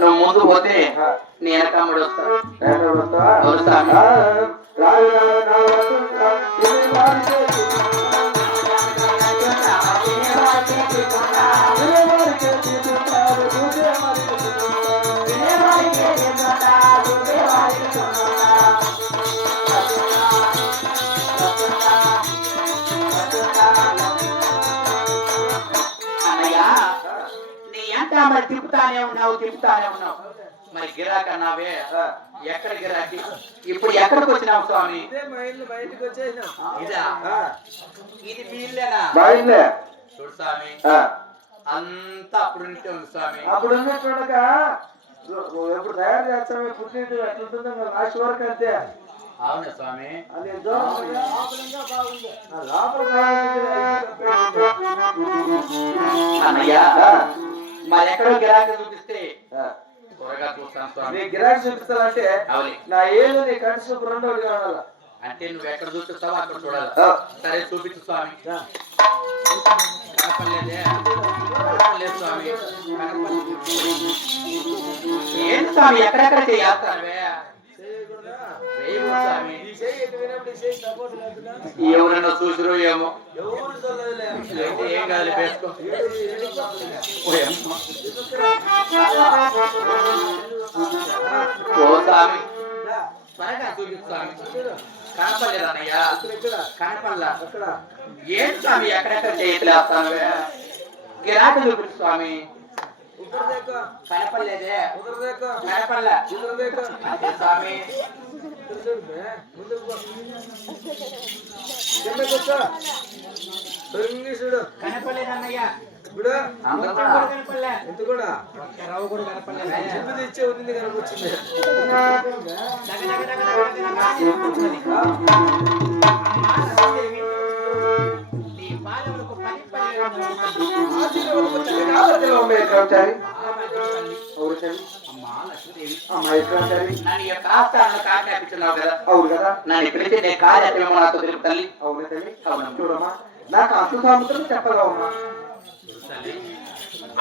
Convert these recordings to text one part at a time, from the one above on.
నువ్వు ముందు పోతే నేను కమ్ముడు వస్తా మరి తిప్పుతానే ఉన్నావు మరి గిరాక అన్నావే ఎక్కడ గిరాకి ఇప్పుడు ఎక్కడికి వచ్చినావు స్వామి ఇది మీ ఇల్లేనా చూడు స్వామి అంతా అప్పుడు ఉంది స్వామి అప్పుడు చూడగా ఎప్పుడు తయారు చేస్తామే పుట్టినట్టు ఎట్లుంటుందో లాస్ట్ వరకు అంతే అవునా స్వామి అన్నయ్యా మరి ఎక్కడో గిరాకీ చూపిస్తే త్వరగా చూస్తాను స్వామి. గిరాకీ చూపిస్తానంటే నా ఏళ్ళు నీ కంటి చూపు రెండోది కావాల అంటే నువ్వు ఎక్కడ చూపిస్తావో అక్కడ చూడాలి. సరే చూపించు స్వామి. స్వామి ఏంటి స్వామి ఎక్కడెక్కడ చేయాలి ఎవరైనా చూసిరో ఏమో ఏం కాదు వేసుకో. ఓ స్వామి త్వరగా చూపిస్తాను. కనపడలేదన్నయ్యా కనపడలా. ఏం స్వామి ఎక్కడెక్కడ చేయట్లేస్తాను గిరాకీ చూపించు స్వామి. కనపడలేదే కనపడలే స్వామి. కనపడలేదన్నయ్యా ఎంత కూడా రావు కూడా కనపడలేదు. ఇచ్చే ఉంది కనిపించింది. అవును కదా నన్ను పిలిచి నేను కార్యక్రమం నాతో తెలుపు తల్లి. అవును తల్లి చూడమ్మా నాకు అర్థ సాముద్రం చెప్పగలవమ్మా.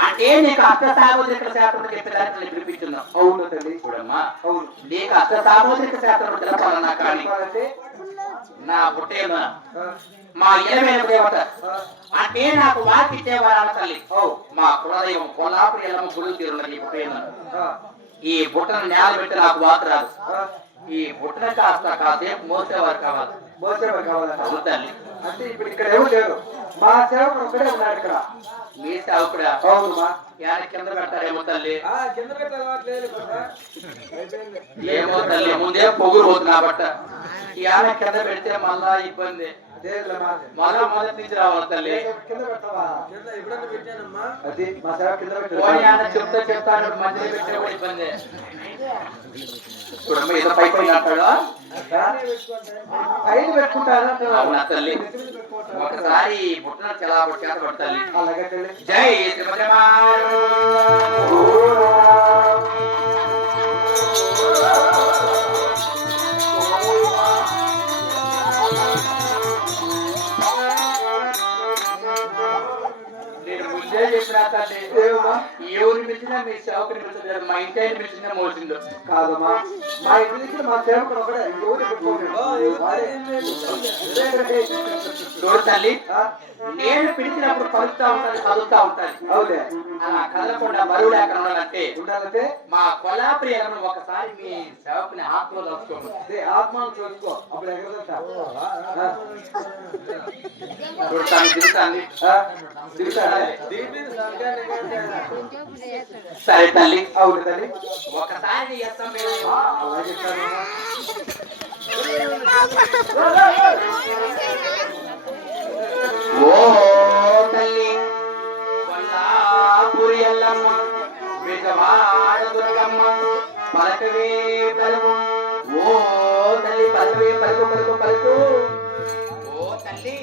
అంటే నీకు అర్థ సాముద్రిక శాస్త్రం చెప్పేదాన్ని పిలిపించున్నావు. అవును తల్లి చూడమ్మా అవును నీకు అర్థ సాముద్రిక శాస్త్రం తెలపాలన్నా కానీ నా పుట్టేమ మా ఇలమైన దేవత అంటే నాకు వాకి ఇచ్చేవారన్న తల్లి. మా కులదైవం కోలాపురి ఎల్లమ్మ గుళ్ళు తీరున్నది ఈ పుట్టేమ. ఈ బుట్టను నేల పెట్టి నాకు వాకు రాదు. ఈ బుట్టన కాసేపు మోసేవారు కావాలి. మోసేవారు కావాలి తల్లి. అంటే ఇప్పుడు ఇక్కడ ఎవరు లేరు. మా సేవకుడు ఒకడే ఉన్నాడు ఇక్కడ. మీ సేవకుడా? అవును. కింద పెట్టారేమో తల్లి. కింద పెట్టాలి ఏమో తల్లి ముందే పొగురు పోతుంది కాబట్టి ఇవాళ కింద పెడితే మళ్ళా ఇబ్బంది. మళ్ళా మొదటి నుంచి రావాలి తల్లి. చెప్తాను మధ్యలో పెట్టే కూడా ఇబ్బంది. చూడమ్మ ఏదో పైకి అంటాడు అవునా తల్లి. ఒకసారి పుట్టిన చాలా చేత పడతాలి. జై శ్రీమతి ఎవరిని పిలిచినా మీ సేవకుని పిలిచలేదు. మా ఇంటి ఆయన పిలిచినా మోసిందో కాదమ్మా. మా ఇంటి మా సేవకుడు ఒకడే. చూడు తల్లి నేను పిలిచినప్పుడు కలుస్తా ఉంటాను కదులుతా ఉంటాను. అవునే అలా కదలకుండా బరువు లేకుండా ఉండాలంటే మా కొల్లాపురి ఎలమను ఒకసారి మీ సేవకుని ఆత్మలో తలుచుకోండి. ఆత్మను చూసుకో అప్పుడు ఎగరదంటాను. సరే తల్లి. అవును తల్లి. ఒకసారి ఓ తల్లి కొల్లాపురి ఎల్లమ్మ విజయవాడ దుర్గమ్మ పలకవే పలుకు. ఓ తల్లి పలకవే పలుకు పలుకు పలుకు. ఓ తల్లి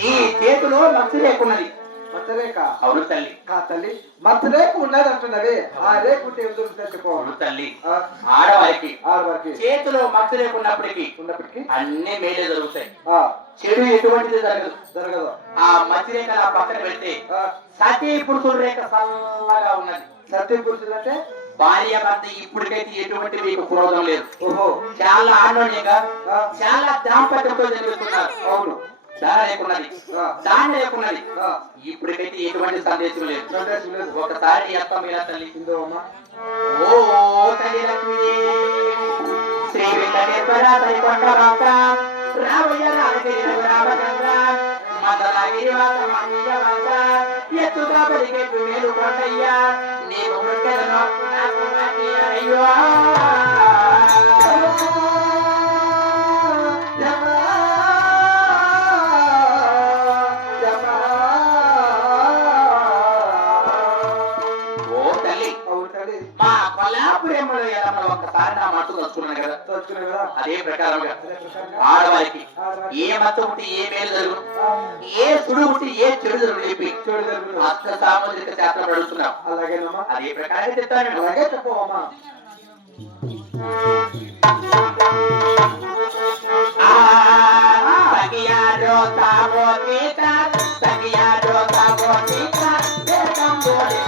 నీ చేతిలో మత్స్య లేకున్నది. మచ్చరేక? అవును తల్లి. తల్లి మచ్చరేక ఉన్నది అంటున్నది. ఆ రేకుంటే తెచ్చుకోవాలి తల్లి. ఆడవారికి చేతిలో మత్స్య లేకున్నప్పటికీ ఉన్నప్పటికీ అన్ని మేలే జరుగుతాయి. చెడు ఎటువంటిది జరగదు. ఆ మధ్య రేఖ పక్కన పెడితే సతీ పురుషుల రేఖ చల్లగా ఉన్నది. సతీ పురుషులు అంటే భార్య భర్త ఇప్పటికైతే ఎటువంటి మీకు క్రోధం లేదు. ఓహో చాలా ఆన్యోన్యంగా ఆ, చాలా దాంపత్యంతో జరుగుతున్నారు. అవును ధర లేకున్నది, ఆ, దాని లేకున్నది. ఆ, ఇప్పటికైతే ఎటువంటి సందేశం లేదు. సందేశం లేదు. ఒకసారి అర్థం ఇలా తల్లి. ఇందో అమ్మా ఓ తల్లి లక్ష్మీ శ్రీ వెంకటేశ్వర శ్రీకొండ రాత రామయ్య రామగిరి రామచంద్ర మందలగిరి వాస మహనీయ వాస ఎత్తుగా పలికెట్టు మేలు కొండయ్య నీకు మృత్యులను నాకు అయ్యో ఓ తల్లి మా కొల్లాపురేమలో ఎడమలో ఒక్కసారి నా మట్టు తలుచుకున్నాను కదా, అదే ప్రకారంగా ఆడవారికి ఏ మతం ఉంటే ఏ మేలు జరుగును, ఏ సుడు ఉంటే ఏ చెడు జరుగును చెప్పి అస్త్ర సామాజిక శాస్త్రం అడుగుతున్నాం. అలాగేనమ్మా అదే ప్రకారం చెప్తాను. అలాగే చెప్పవమ్మా సగియారో సాబోతీత సగియారో సాబోతీత వేదం బోలిన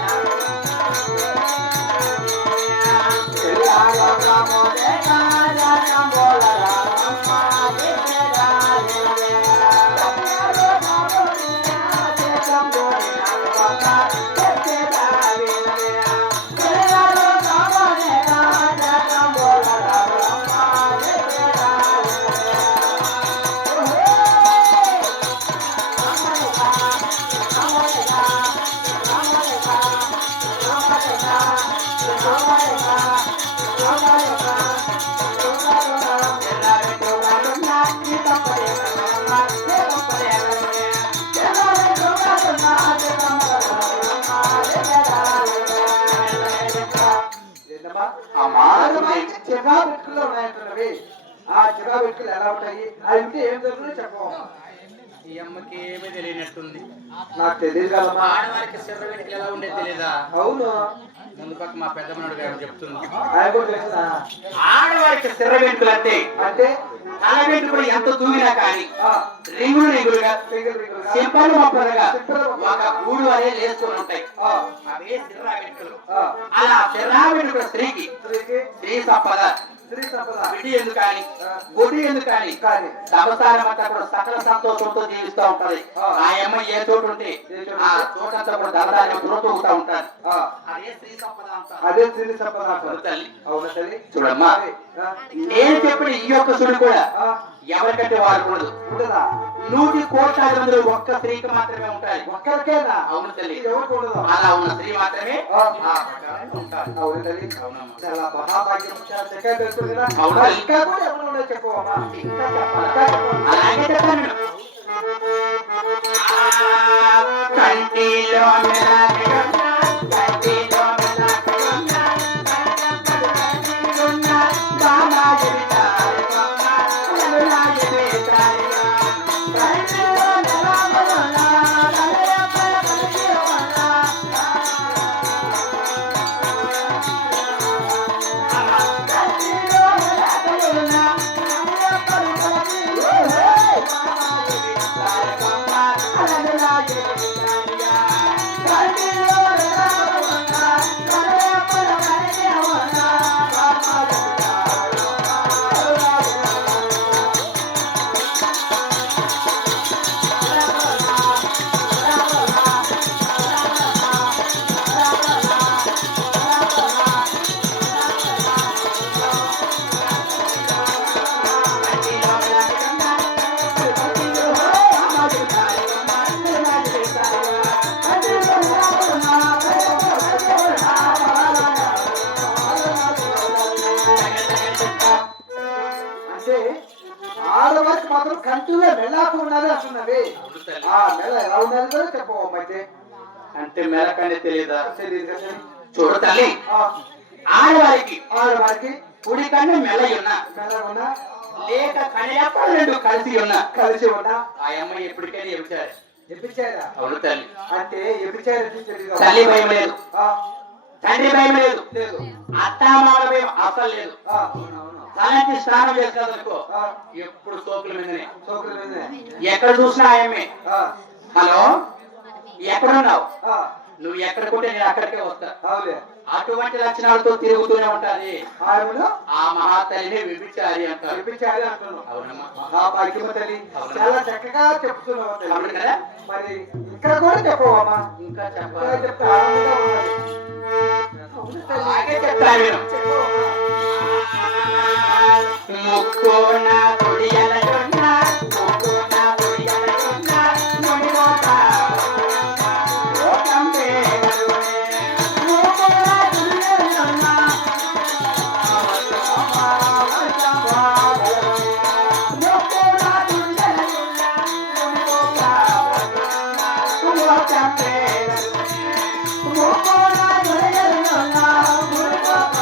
ఏంటమ్మా ఆ మాట చిగా బిట్టుకుల్లో ఉన్నాయంటున్నవి. ఆ చిగా బిట్టుకులు ఎలా ఉంటాయి, అవి ఉంటే ఏం జరుగుతుందో చెప్పవమ్మా. ఈ అమ్మకి ఏమీ తెలియనట్టుంది. నాకు తెలియదు కదమ్మా. ఆడవారికి శరీర వెంట్రుకలు ఎలా ఉండేది తెలీదా? అవును ముందు పక్క మా పెద్దమనుడు గారు చెప్తుంది. ఆయన కూడా తెలుసా? ఆడవారికి శరీర వెంట్రుకలు అంటే అంటే తల వెంట్రుకలు ఎంత తూగినా కానీ ఆ, రింగులు రింగులుగా రింగులు రింగులుగా, సింపలు మొప్పలుగా సింపుల్ ఒక గూడు అనే లేసుకొని ఉంటాయి. ఆ, అవే శరీర వెంట్రుకలు. ఆ, అలా శరీర వెంట్రుకల స్త్రీకి స్త్రీకి స్త్రీ సంపద స్త్రీ సంపద విడి ఎందుకు కానీ గుడి ఎందుకు కానీ కానీ సంసారం అంతా కూడా సకల సంతోషంతో జీవిస్తూ ఉంటది. ఆ అమ్మ ఏ చోటు ఉంటే ఆ చోటంతా కూడా ధరదాన్ని దూరతూగుతా ఉంటారు. ఆ, అదే స్త్రీ సంపద అంటారు. అదే స్త్రీ సంపద అంటారు. అవును తల్లి. అవునా తల్లి? చూడమ్మా, ఆ, నేను చెప్పిన ఈ యొక్క సుడి కూడా ఆ, ఎవరికంటే వాడకూడదు. ఉండదా? 100 కోట్ల మందిలో ఒక్క స్త్రీకి మాత్రమే ఉంటాయి. ఒక్కరికేనా? అవును తల్లి. ఎవరికి ఉండదు? అలా ఉన్న స్త్రీ మాత్రమే ఆ, ఆ ప్రకారంగా ఉంటారు. అవును తల్లి. అవునమ్మా. చాలా మహాభాగ్యం. చాలా చక్కగా తెలుస్తుంది కదా? అవును మరి తల్లి. ఇంకా కూడా ఎవరు ఉన్నాయో చెప్పవమ్మా. ఇంకా చెప్పాలి. అలాగే చెప్తాను నేను. కంటిలో మెలకువన్న, కంటిలో మెలకువన్న, కంటిలో బాలాజీ విచారమ్మ, కరుణాజీ విచారమ్మ, కంటిలో మెలకువన్న, కలయప్పల కలియువన్న, కంటిలో మెలకువన్న, కలయప్పల కలియువన్న, అంటే ఆడవారికి మాత్రం కంటిలో మెల్లాకు ఉన్నది అంటున్నవి. ఆ మెల్ల ఎలా ఉన్నది కూడా చెప్పవమ్మా. అయితే అంటే మెలకనే తెలియదా? తెలియదు కదా? చూడు తల్లి, ఆ, ఆడవారికి ఆడవారికి కుడి కన్ను మెలయున్నా మెల్ల ఉన్నా లేక కనయప్పలు రెండు కలిసి ఉన్నా కలిసి ఉన్నా ఆ అమ్మాయి ఎప్పటికైనా ఎవిచారు. ఎప్పించారా? అవును తల్లి. అంటే ఎప్పించారని తెలియదు. తల్లి భయం లేదు, ఆ, తండ్రి భయం లేదు, లేదు. అత్తామాల భయం అసలు లేదు. ఆ, అవునవును. తలంటి స్నానం చేస్తాదనుకో ఆ, ఎప్పుడు సోకుల మీదనే, సోకుల మీదనే. ఎక్కడ చూసినా ఆయమ్మే. ఆ, హలో, ఎక్కడున్నావు? ఆ, నువ్వు ఎక్కడికుంటే నేను అక్కడికే వస్తా. అవులే. అటువంటి లక్షణాలతో తిరుగుతూనే ఉంటది. ఆమెను ఆ మహాతల్లిని విభిచారి అంటారు. విభిచారి అంటున్నావు. అవునమ్మా. మహాభాగ్యమ తల్లి చాలా చక్కగా చెప్తున్నావు తల్లి. అవును కదా? మరి ఇక్కడ కూడా చెప్పవమ్మా. ఇంకా ఇంకా చెప్పాలి. చెప్తే ఆనందంగా ఉన్నది. అవును తల్లి. అలాగే చెప్తా విను. చెప్పవమ్మా. ముక్కోన కొడియలయున్న, ముక్కోన కొడియలయున్న, మునిలోక లోకం పేరునే. ముక్కోన కొడియలయున్న, ముక్కోన కొడియలయున్న, మునిలోక లోకం పేరునే. ముక్కోన కొడియలయున్న, మునిలోక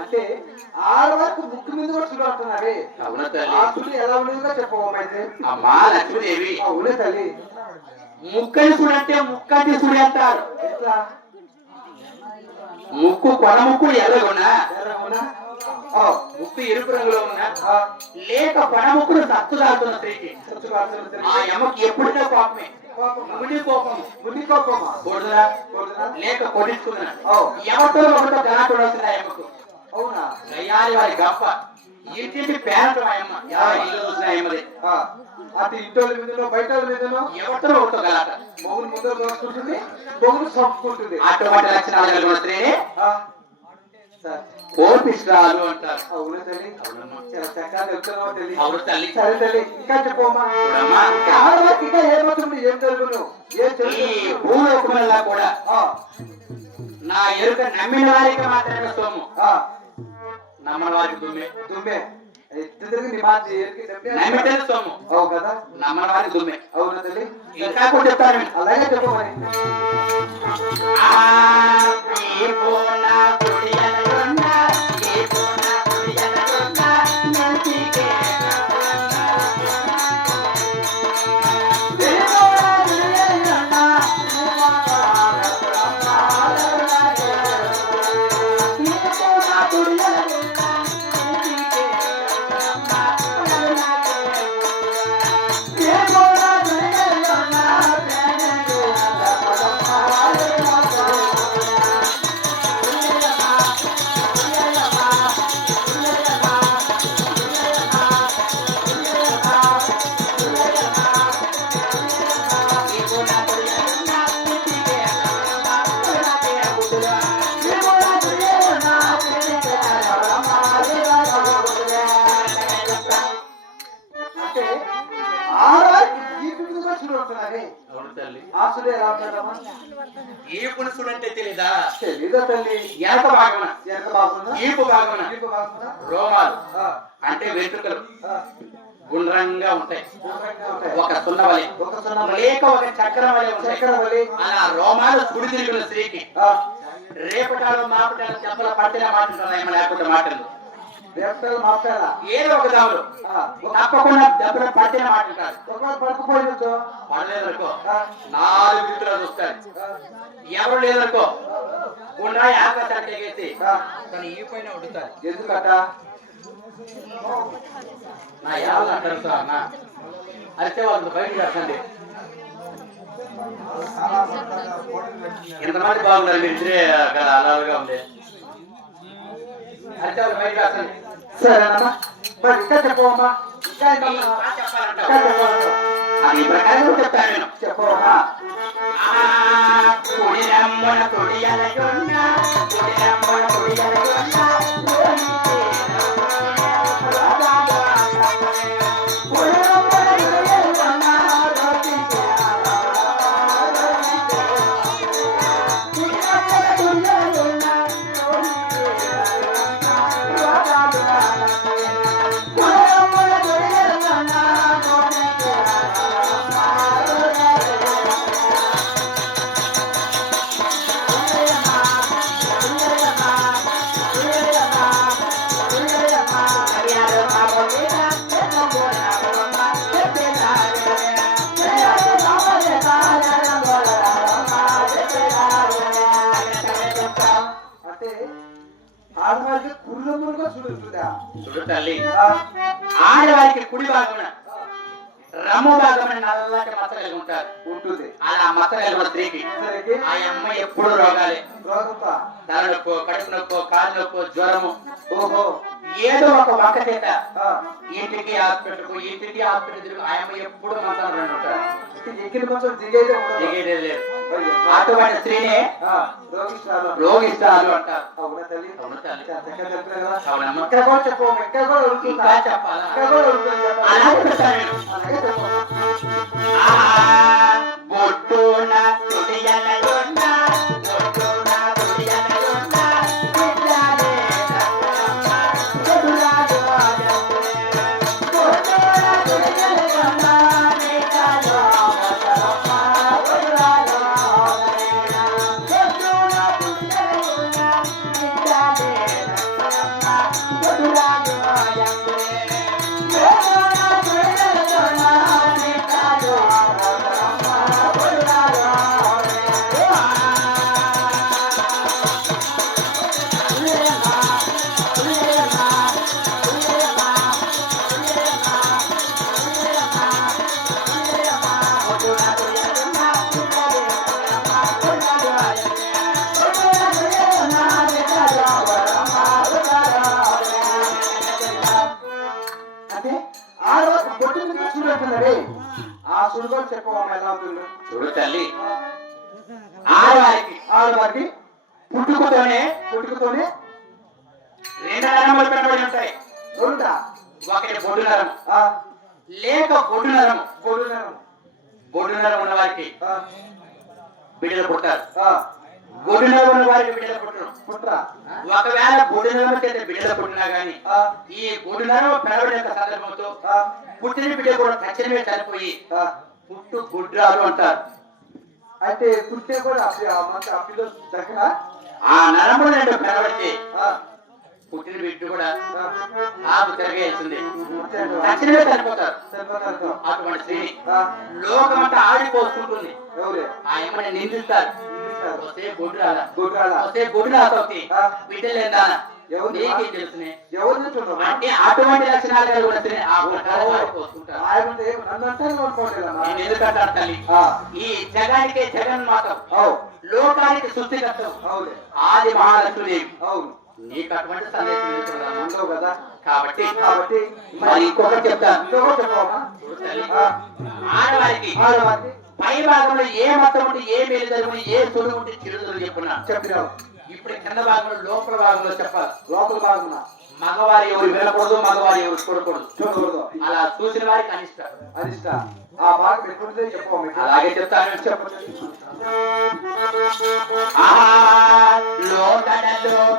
అంటే ఆడవరకు ముక్కు మీద కూడా చూడు అంటున్నారే. అవును ఆ తల్లి. చూడు ఎలా ఉండేదో చెప్పవమ్మా అయితే. అమ్మా లక్ష్మీదేవి, అవునే తల్లి. ముక్కని సుడంటే ముక్కటి సుడి అంటారు. ఎట్లా ముక్కు కొన ముక్కు ఎర్రగున్నా, ఎర్రగున్నా? ముక్కు ఎరుపు రంగులో ఉన్నా, ఆ, లేక కొన ముక్కులు సత్తు దాటుతున్న స్త్రీకి సచ్చు కాల్చిన తల్లి. ఆ యమకి ఎప్పుడైనా కోపమే. కోపమా? ముడి కోపం ముని కోపమా? కొడుదా కొడుతున్నా? లేక కొట్టించుకున్నా ఓ, ఎవరితో ఒకటో గలాటలు వస్తుంది ఆ యమకు. అవునా? గయ్యాలి వారి గప్ప ఇంటింటి పేరటం ఆయమ్మ. ఎవరి ఇల్లు చూసిన ఆయమ్మది. ఆ, అటు ఇంటోళ్ళ మీదనో బయటోళ్ళ మీదనో ఎవరితో ఒకటో గలాట. మొగుడు ముందర దోసుకుంటుంది, మొగుడు చంపుకుంటుంది. అటువంటి లక్షణాలు కలిగిన స్త్రీని ఆ, సరే. కోపిష్టాలు అంటారు. అవునే తల్లి. అవునమ్మా. చాలా చక్కగా చెప్తున్నావు తల్లి. అవును తల్లి. సరే తల్లి, ఇంకా చెప్పమ్మా. చూడమ్మా, ఇంకా ఆడవారికి ఇంకా ఏమవుతుంది? ఏం జరుగును? ఏం ఈ జరుగుతుంది? భూలోకమల్లా కూడా ఆ, నా ఎరుక నమ్మిన వారికి మాత్రమే సోము, ఆ, నమ్మని వారికి దుమ్మే. దుమ్మే ఇద్దరికి నీ మాట ఎరికి దమ్మే. నమ్మితే సోము, అవు కదా? నమ్మని వారికి దుమ్మే. అవునా తల్లి? ఇంకా కూడా చెప్తాను విను. అలాగే చెప్పమని. ఆ ఈ పూన కొడియలయున్న, ఈ పూన కొడియలయున్న, మంచికే అంటే ఆడవారికి ఈ పిల్లలు కూడా చూడుతున్నారే. అవును తల్లి. ఆసుడే ఎలా ఉంటారమ్మా? ఈ పురుషుడు అంటే తెలీదా? తెలీదా తల్లి? ఎనక భాగమున, ఎంత బాగుందా? ఈపు భాగమున ఈపు బాగుందా? రోమాలు ఆ, అంటే వెంట్రుకలు ఆ, గుండ్రంగా ఉంటాయి. గుండ్రంగా ఉంటాయి. ఒక సున్నవలి ఒక సున్నం లేక ఒక చక్రం వలె ఉంటాయి. చక్కెర వలి. అలా రోమాలు సుడి తిరిగిన స్త్రీకి ఆ, రేపటాలు మాపటాలు చెప్పల పట్టిన మాట్లాడుతున్నాయి లేకపోతే మాటలు దేవతలు మాట్లాడాలా? ఏదో ఒక దాములు ఆ, తప్పకుండా దెబ్బలు పట్టిన మాట్లాడతారు. ఒకవేళ పడుకుపోయిందో పడలేదనుకో ఆ, 4 విత్తులు చూస్తారు. ఆ, ఎవరు లేదనుకో గుండ్రాయి ఆకాశానికి ఎగేసి ఆ, కానీ ఈ పైన ఉడుతారు. ఎందుకట? నా యావలు అంటారు సార్ అన్న అరిచే వాళ్ళు బయటకు వస్తుంది. ఎంతమంది బాగున్నారు మీరు ఇద్దరే అక్కడ అలాగా ఉంది. అరిచే వాళ్ళు బయటకు వస్తుంది. సరేనమ్మా, మరి ఇంకా చెప్పవమ్మా. ఇంకా ఏమన్నా? చెప్పాలంటావు ఇంకా చెప్పాలంటావు? అది ఈ ప్రకారం చెప్తాను నేను. చెప్పవమ్మా. కుడిరమ్మన కుడియలయున్న, కుడిరమ్మన కుడియలయున్న, చూడు తల్లి ఆ, ఆడవారికి కుడి భాగమున రమ్ము భాగమని నల్లటి మచ్చ కలిగి ఉంటారు. ఉంటుంది. అలా మచ్చ కలిగిన స్త్రీకి సరికి ఆ అమ్మ ఎప్పుడు రోగాలే, రోగంతా. తల నొప్పో, కడుపు నొప్పో, కాలు నొప్పో, జ్వరము, ఓహో. ఏదో ఒక వంక చేత ఆ, ఇంటికి హాస్పిటల్ తిరిగి ఆ అమ్మ ఎప్పుడు మంచాలు రెండు ఉంటారు. ఎక్కిన కొంచెం దిగేదే ఉండదు. దిగేదే లేదు. అయ్యో. అటువంటి స్త్రీనే ఆ, రోగిష్టాలు. రోగిష్టాలు అంటారు. అవునా తల్లి? అవును తల్లి. చక్కగా చెప్పినా కదా? అవునమ్మ. ఇంకా కూడా చెప్పు, ఇంకా కూడా అడుగుతున్నా. ఇంకా చెప్పాలా? ఇంకా కూడా అడుగుతున్నా, చెప్పాలి. అలాగే చెప్తాను నేను. అలాగే చెప్పు. బొట్టున తుడియలయున్న, బొట్టున తుడియలయున్న, విద్యాలే దక్కమ్మ, ఎదురాడు ఆజంబే. బొట్టున తుడియలయున్న, నీకలో మసరమ్మ, ఎదురాడు ఆగరేన. బొట్టున తుడియలయున్న, విద్యాలే దక్కమ్మ, ఎదురాడు ఆజంబే. అంటే ఆడవారు బొట్టు మీద చూడట్లేదే. ఆ సుడుగోలు చెప్పవమ్మా ఎలా ఉంటుందో. చూడు తల్లి, ఆడవారికి ఆడవారికి పుట్టుకతోనే పుట్టుకతోనే రెండు నరములు పెట్టబడి ఉంటాయి. రెండా? ఒకటి బొడ్డు నరం, ఆ, లేక బొడ్డు నరం. కొడుకునేమో. బొడ్డు నరం ఉన్న వారికి ఆ, బిడ్డలు పుట్టారు, ఆ, బొడ్డు నరం ఉన్న వారికి బిడ్డలు పుట్టరు. పుట్రా. ఒకవేళ బొడ్డు నరం చేత బిడ్డలు పుట్టినా గానీ ఆ, ఈ బొడ్డు నరం పెరగడం యొక్క సందర్భంతో ఆ, పుట్టిన బిడ్డ కూడా తక్షణమే చనిపోయి ఆ. పుట్టు గుడ్రాలు అంటారు. అంటే పుట్టే కూడా ఆ పిల్లలు దగ్గర. ఆ నరములు రెండు పెరగడితే ఆ, పుట్టిన బిడ్డ కూడా ఆ, ఆకు తిరగేస్తుంది, పుట్టాడు. తక్షణమే చనిపోతారు. సరిపోతారు. అటువంటి స్త్రీని ఆ, లోకమంతా ఆడిపోసుకుంటుంది. ఎవరే? ఆ అమ్మని నిందిస్తారు. నిందిస్తారు. వస్తే బొడ్డురాలా, గుడ్రాలా? వస్తే బొడ్డురాసవుతి, ఆ, బిడ్డలేదానా ఎవరు? నీకేం తెలుసునే ఎవరు తింటున్నావు? అంటే అటువంటి లక్షణాలు కలిగి ఉన్న స్త్రీని ఆ ప్రకారం ఆడిపోసుకుంటారు. ఆయన నన్ను అంటే అనుకోవట్లేదమ్మా. నేను ఎందుకంటాను తల్లి, ఆ, ఈ జగానికే జగన్మాతం, అవు, లోకానికి సృష్టికర్తం అవులే, ఆది మహాలక్ష్మీదేవి. అవును. నీకు అటువంటి సందేశం ఎందుకున్నాను? ఉండవు కదా. కాబట్టి కాబట్టి మరి ఇంకొకటి చెప్తాను. ఇంకొకటి చెప్పవమ్మా. చూడు తల్లి, ఆ, ఆడవారికి ఆడవారికి పై భాగంలో ఏ మతం ఉంటే ఏ మేలు జరుగుని ఏ సులువు ఉంటే చెడు చెప్పున్నా. చెప్పినావు. ఇప్పుడు కింద భాగంలో లోపల భాగంలో చెప్పాలి. లోపల భాగమున మగవారి ఎవరు వినకూడదు, మగవారి ఎవరు చూడకూడదు. చూడకూడదు. అలా చూసిన వారికి అనిష్టం. అనిష్ట. ఆ భాగం ఎటువంటిదే చెప్పవమ్మా. అలాగే చెప్తాను. చెప్పండి. లోటడలో